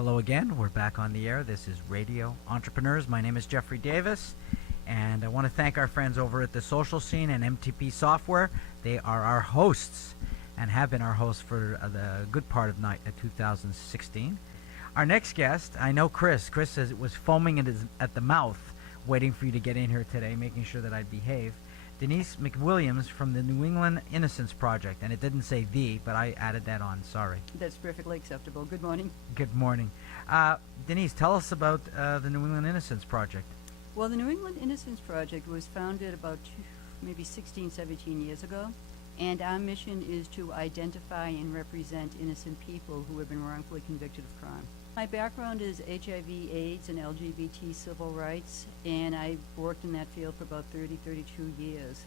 Hello again. We're back on the air. This is Radio Entrepreneurs. My name is Jeffrey Davis, and I want to thank our friends over at The Social Scene and MTP Software. They are our hosts and have been our hosts for the good part of 2016. Our next guest, I know Chris. Chris says it was foaming at the mouth waiting for you to get in here today, making sure that I'd behave. Denise McWilliams from the New England Innocence Project, and it didn't say "the," but I added that on. Sorry. That's perfectly acceptable. Good morning. Good morning. Denise, tell us about the New England Innocence Project. Well, the New England Innocence Project was founded about maybe 16, 17 years ago, and our mission is to identify and represent innocent people who have been wrongfully convicted of crime. My background is HIV, AIDS, and LGBT civil rights, and I worked in that field for about 30, 32 years.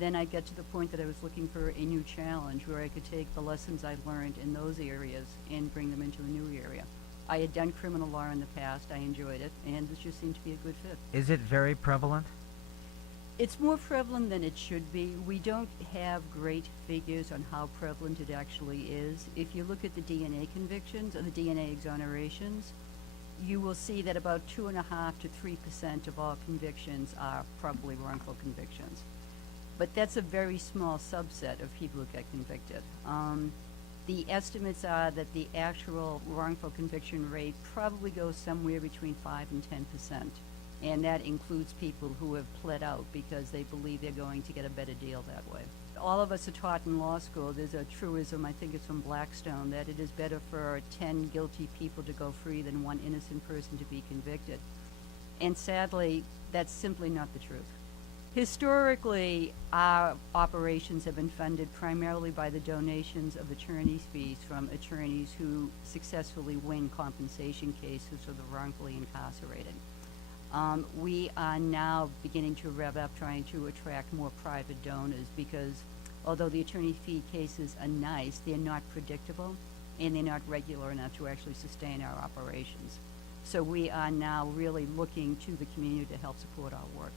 Then I get to the point that I was looking for a new challenge where I could take the lessons I learned in those areas and bring them into a new area. I had done criminal law in the past, I enjoyed it, and this just seemed to be a good fit. Is it very prevalent? It's more prevalent than it should be. We don't have great figures on how prevalent it actually is. If you look at the DNA convictions or the DNA exonerations, you will see that about 2.5% to 3% of all convictions are probably wrongful convictions. But that's a very small subset of people who get convicted. The estimates are that the actual wrongful conviction rate probably goes somewhere between 5 and 10%. And that includes people who have pled out because they believe they're going to get a better deal that way. All of us are taught in law school, there's a truism, I think it's from Blackstone, that it is better for 10 guilty people to go free than one innocent person to be convicted. And sadly, that's simply not the truth. Historically, our operations have been funded primarily by the donations of attorney's fees from attorneys who successfully win compensation cases for the wrongfully incarcerated. We are now beginning to rev up trying to attract more private donors because although the attorney fee cases are nice, they're not predictable and they're not regular enough to actually sustain our operations. So we are now really looking to the community to help support our work.